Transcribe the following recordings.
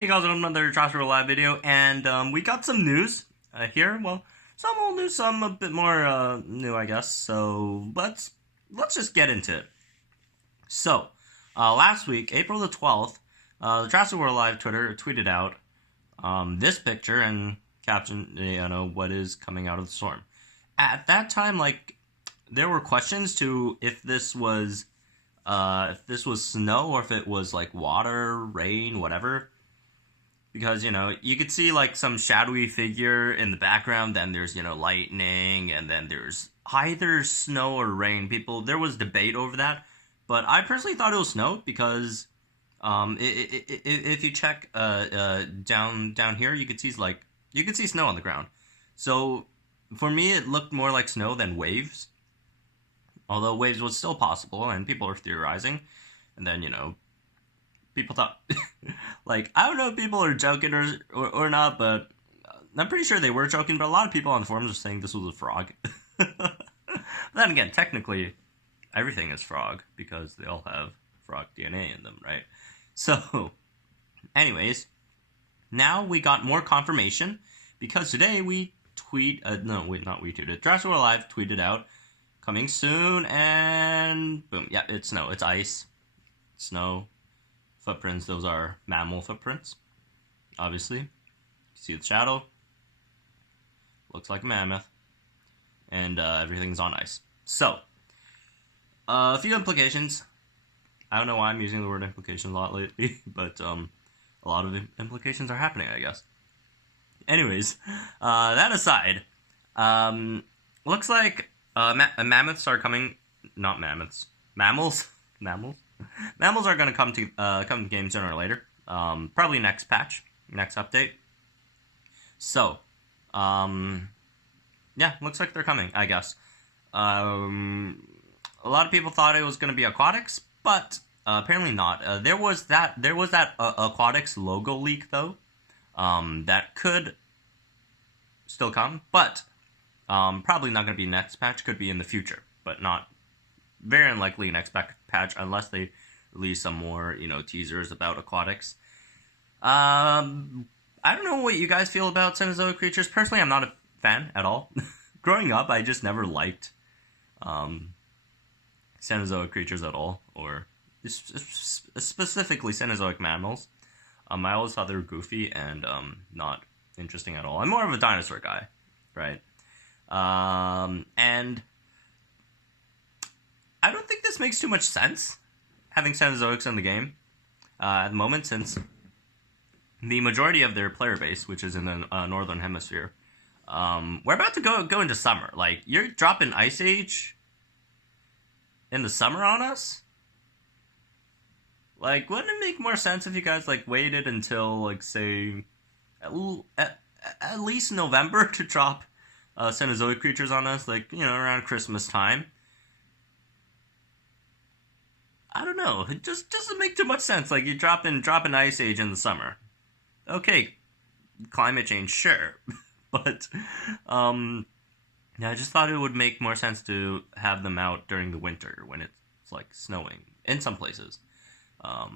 Hey guys, welcome to another Jurassic World Alive video, and we got some news here. Well, some old news, some a bit more new, I guess. So let's just get into it. So, last week, April the 12th, the Jurassic World Alive Twitter tweeted out this picture and caption, what is coming out of the storm. At that time, there were questions to if this was snow or if it was like water, rain, whatever. Because, you could see like some shadowy figure in the background, then there's, lightning, and then there's either snow or rain. There was debate over that, but I personally thought it was snow because if you check down here, you could see snow on the ground. So for me, it looked more like snow than waves, although waves was still possible, and people are theorizing, and then people thought, I don't know if people are joking or not, but I'm pretty sure they were joking, but a lot of people on the forums were saying this was a frog. But then again, technically, everything is frog, because they all have frog DNA in them, right? So, anyways, now we got more confirmation, because today we Jurassic World Alive tweeted out, coming soon, and boom, yeah, it's snow, it's ice, snow, footprints. Those are mammal footprints, obviously. You see the shadow, looks like a mammoth, and everything's on ice. So, a few implications. I don't know why I'm using the word implications a lot lately, but a lot of implications are happening, I guess. Anyways, that aside, looks like mammoths are coming. Not mammoths, mammals. Mammals are going to come to the game sooner or later. Probably next patch, next update. So, yeah, looks like they're coming, I guess. A lot of people thought it was going to be aquatics, but apparently not. There was that aquatics logo leak though. That could still come, but probably not going to be next patch. Could be in the future, but not very unlikely next patch unless they release some more, teasers about aquatics. I don't know what you guys feel about Cenozoic creatures. Personally, I'm not a fan at all. Growing up, I just never liked Cenozoic creatures at all, or specifically Cenozoic mammals. I always thought they were goofy and not interesting at all. I'm more of a dinosaur guy, right? And I don't think this makes too much sense, having Cenozoics in the game at the moment, since the majority of their player base, which is in the northern hemisphere, we're about to go into summer. Like, you're dropping Ice Age in the summer on us? Like, wouldn't it make more sense if you guys, waited until, say, at least November to drop Cenozoic creatures on us, around Christmas time? I don't know. It just doesn't make too much sense. Like, you drop an Ice Age in the summer. Okay, climate change, sure. But, yeah, I just thought it would make more sense to have them out during the winter when it's, snowing in some places. I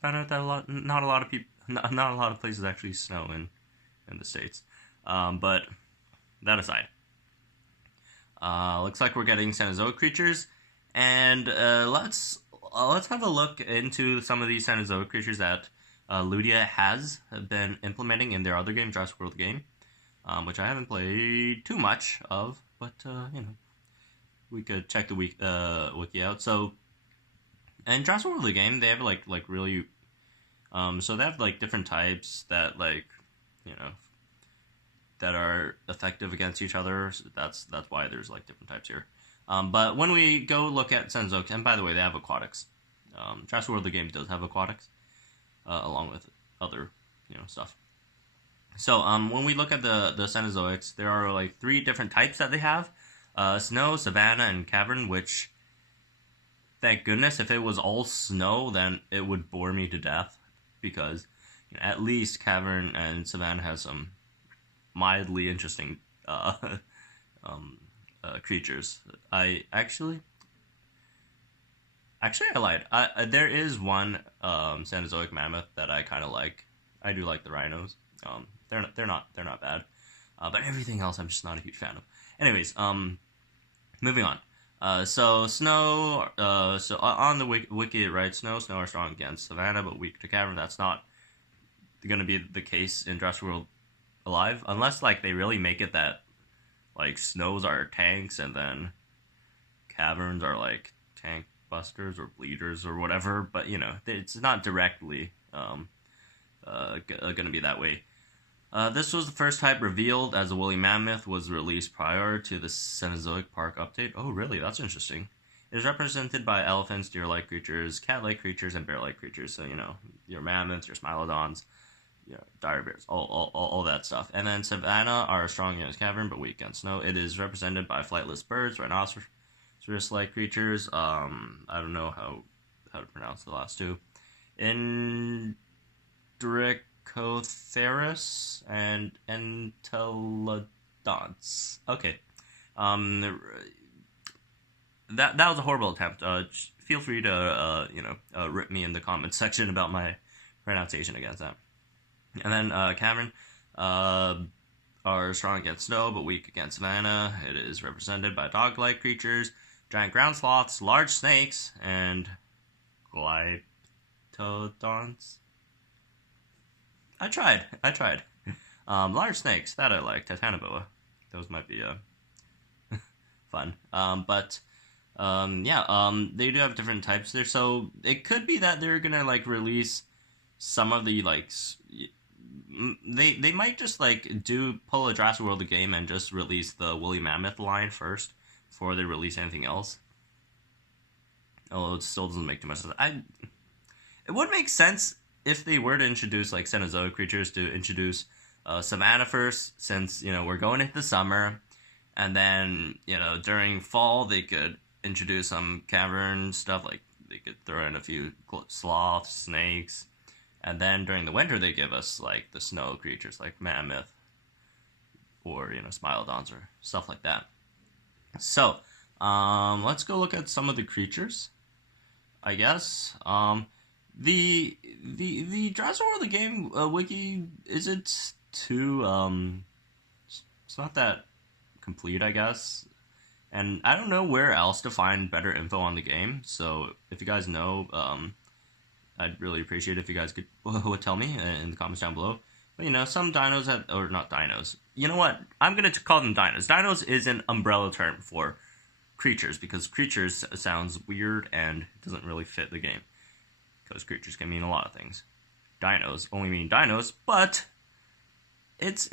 found out that not a lot of places actually snow in the States. But that aside, looks like we're getting Cenozoic creatures. And let's have a look into some of these Cenozoic creatures that Ludia has been implementing in their other game, Jurassic World game, which I haven't played too much of, but we could check the wiki out. So, in Jurassic World game, they have really, so they have different types that that are effective against each other. So that's why there's different types here. But when we go look at Cenozoic, and by the way, they have aquatics. Jurassic World the game does have aquatics, along with other stuff. So when we look at the Cenozoics, there are three different types that they have: snow, savanna, and cavern. Which, thank goodness, if it was all snow, then it would bore me to death, because at least cavern and savanna has some mildly interesting creatures. I actually, Actually, I lied. There is one Cenozoic mammoth that I kind of like. I do like the rhinos. They're not bad. But everything else I'm just not a huge fan of. Anyways, moving on. So on the wiki it writes snow are strong against savannah but weak to cavern. That's not going to be the case in Jurassic World Alive unless like they really make it that like snows are tanks and then caverns are like tank busters or bleeders or whatever. But you know it's not directly going to be that way. This was the first type revealed as a woolly mammoth was released prior to the Cenozoic Park update. Oh, really? That's interesting. It is represented by elephants, deer-like creatures, cat-like creatures, and bear-like creatures. So, you know, your mammoths, your smilodons, you know, dire bears, all that stuff. And then savanna are strong against cavern, but weak against snow. It is represented by flightless birds, rhinoceros-like creatures. I don't know how to pronounce the last two. Indricotheris and Entelodonts. Okay. That was a horrible attempt. Feel free to rip me in the comments section about my pronunciation against that. And then cavern are strong against snow but weak against savannah. It is represented by dog-like creatures, giant ground sloths, large snakes, and glyptodonts. I tried. Large snakes, that I like. Titanoboa. Those might be fun. They do have different types there. So it could be that they're gonna like release some of the like they might just like pull a Jurassic World game and just release the woolly mammoth line first before they release anything else. Although it still doesn't make too much sense. It would make sense if they were to introduce like Cenozoic creatures to introduce savannah first, since you know we're going into the summer, and then you know during fall they could introduce some cavern stuff, like they could throw in a few sloths, snakes, and then during the winter they give us like the snow creatures like mammoth or you know smilodons or stuff like that. So let's go look at some of the creatures, I guess. The Jurassic World the game wiki isn't too it's not that complete, I guess, and I don't know where else to find better info on the game. So if you guys know, I'd really appreciate it if you guys would tell me in the comments down below. But you know, some dinos or not dinos. You know what? I'm gonna call them dinos. Dinos is an umbrella term for creatures because creatures sounds weird and doesn't really fit the game. Because creatures can mean a lot of things. Dinos only mean dinos, but it's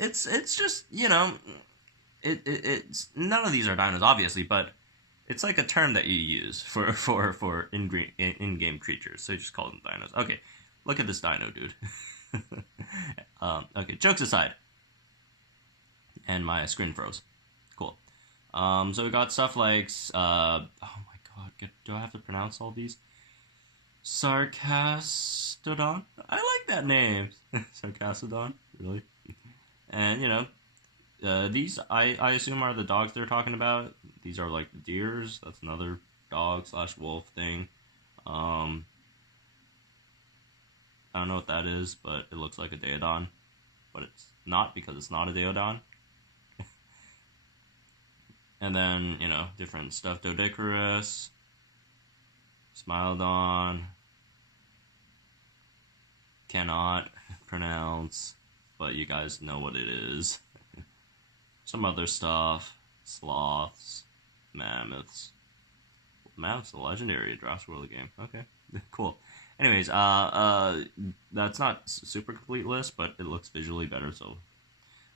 just, you know, it's none of these are dinos obviously, but it's like a term that you use for in-game creatures. So you just call them dinos. Okay, look at this dino dude. Okay, jokes aside. And my screen froze. Cool. So we got stuff like oh my god, do I have to pronounce all these? Sarcastodon? I like that name. Sarcastodon? Really? And, you know, these, I assume, are the dogs they're talking about. These are, like, the deers. That's another dog/wolf thing. I don't know what that is, but it looks like a Daeodon. But it's not, because it's not a Daeodon. And then, you know, different stuff. Doedicurus. Smilodon. Cannot pronounce, but you guys know what it is. Some other stuff. Sloths. Mammoths. Mammoths, the legendary Jurassic World game. Okay, cool. Anyways, that's not super complete list, but it looks visually better, so.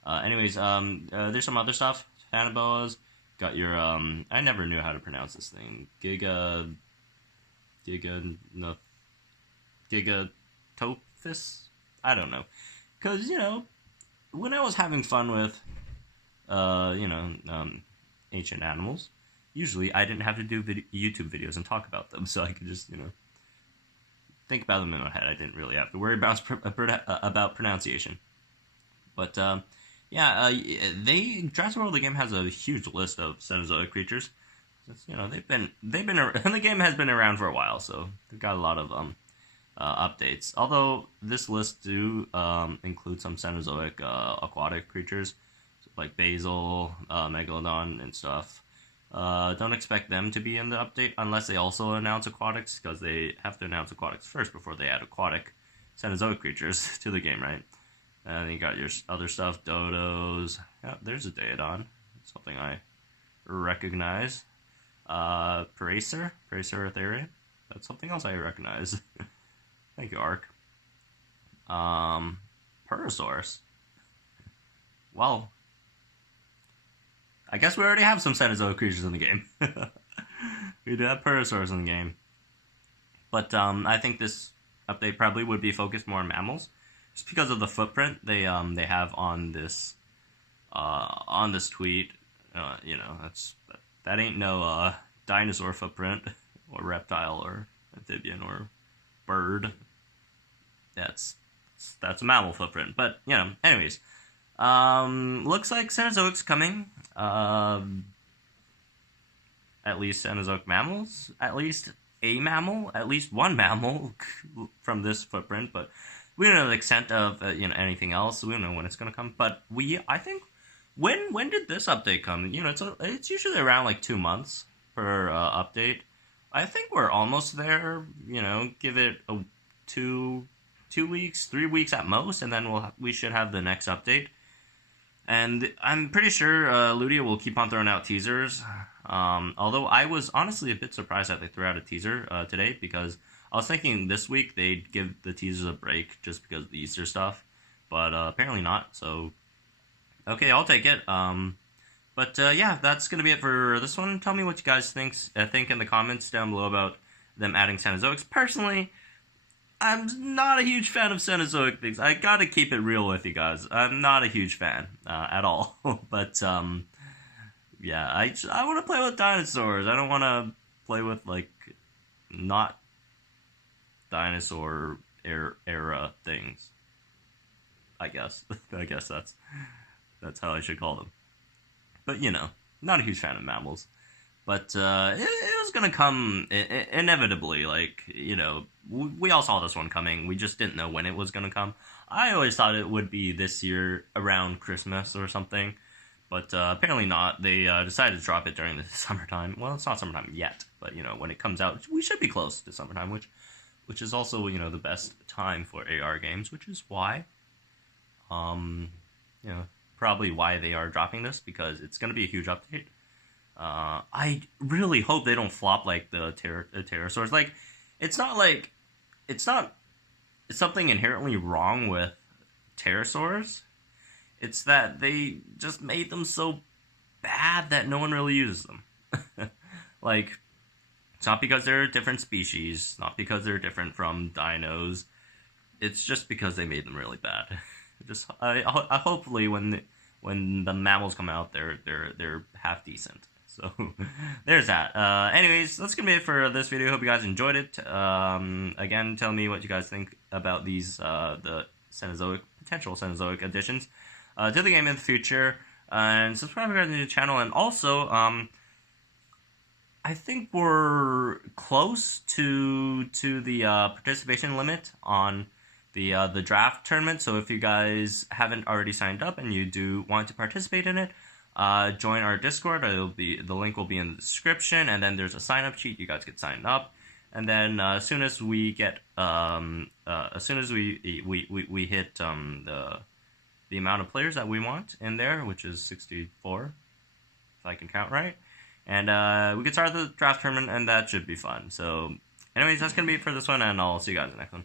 There's some other stuff. Hanaboas. Got your, I never knew how to pronounce this thing. Gigatophis? I don't know. Because, you know, when I was having fun with, ancient animals, usually I didn't have to do YouTube videos and talk about them, so I could just, you know, think about them in my head. I didn't really have to worry about pronunciation. But, Jurassic World the game has a huge list of Cenozoic creatures. Since, the game has been around for a while, so they've got a lot of updates. Although this list do include some Cenozoic aquatic creatures like basil, megalodon, and stuff. Don't expect them to be in the update unless they also announce aquatics, because they have to announce aquatics first before they add aquatic Cenozoic creatures to the game, right? And then you got your other stuff, dodos. Yeah, there's a Daedon, something I recognize. Paracer Ethereum. That's something else I recognize. Thank you, Ark. Parasaurus. Well, I guess we already have some Cenozoic creatures in the game. We do have Parasaurus in the game. But I think this update probably would be focused more on mammals, just because of the footprint they have on this tweet. That ain't no dinosaur footprint or reptile or amphibian or bird. That's a mammal footprint. But anyways, looks like Cenozoic's coming. At least Cenozoic mammals. At least a mammal. At least one mammal from this footprint. But we don't know the extent of anything else. We don't know when it's gonna come. But I think when did this update come? It's usually around like 2 months per update. I think we're almost there. Give it 2 weeks, 3 weeks at most, and then we should have the next update. And I'm pretty sure Ludia will keep on throwing out teasers. Although I was honestly a bit surprised that they threw out a teaser today, because I was thinking this week they'd give the teasers a break just because of the Easter stuff. But apparently not, so okay, I'll take it. But yeah, that's going to be it for this one. Tell me what you guys think in the comments down below about them adding Cenozoics. Personally, I'm not a huge fan of Cenozoic things. I gotta keep it real with you guys. I'm not a huge fan at all. But yeah, I want to play with dinosaurs. I don't want to play with like not dinosaur era things. I guess that's how I should call them. But not a huge fan of mammals. But it was gonna come inevitably. Like, we all saw this one coming. We just didn't know when it was gonna come. I always thought it would be this year around Christmas or something, but apparently not. They decided to drop it during the summertime. Well, it's not summertime yet, but when it comes out, we should be close to summertime, which is also the best time for AR games, which is why, probably why they are dropping this, because it's gonna be a huge update. I really hope they don't flop like the pterosaurs. Like, it's something inherently wrong with pterosaurs. It's that they just made them so bad that no one really uses them. Like, it's not because they're a different species, not because they're different from dinos. It's just because they made them really bad. Hopefully when the mammals come out, they're half decent. So there's that. Anyways, that's gonna be it for this video. Hope you guys enjoyed it. Again, tell me what you guys think about these the potential Cenozoic additions to the game in the future, and subscribe if you guys are new to the channel. And also, I think we're close to the participation limit on the draft tournament. So if you guys haven't already signed up and you do want to participate in it, join our Discord. The link will be in the description, and then there's a sign up sheet. You guys get signed up, and then as soon as we get as soon as we hit the amount of players that we want in there, which is 64, if I can count right, and we can start the draft tournament, and that should be fun. So anyways, that's gonna be it for this one, and I'll see you guys in the next one.